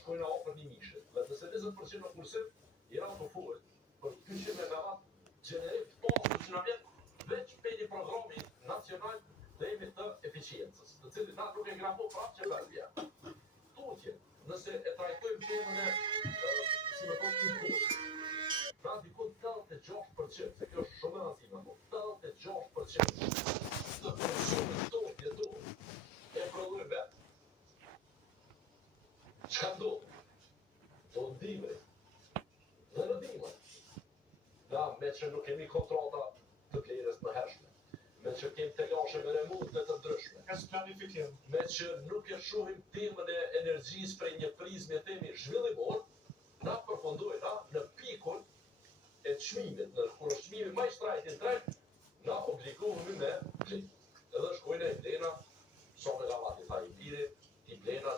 shkojnë afër një mishe. Dhe nëse 20% në kursim janë të full për 200 megawatt gjenerim të pasur që na vjen veç për një programi nacional të jemi të eficiencës, të cilin na nuk e grapo prapë që verbja. Tutje, nëse e trajtojmë temën si më thonë input, pra diku 86%, se kjo është shumë e rëndësishme, 86% të konsumit tonë jetu e prodhojmë vetë. Çka ndodh? Do ndihme. Dhe në ndihme. Na me që nuk kemi kontrata të blerjes në hershme, me që kemi telashe me remonte të ndryshme, me që nuk e shohim temën e energjisë prej një prizme temi zhvillimor, na përfundojna në pikun e çmimit, në kur çmimi më i shtrajtit drejt, na obligohemi me blerje. Edhe shkojnë e blena, sa megawati tha i biri, i blena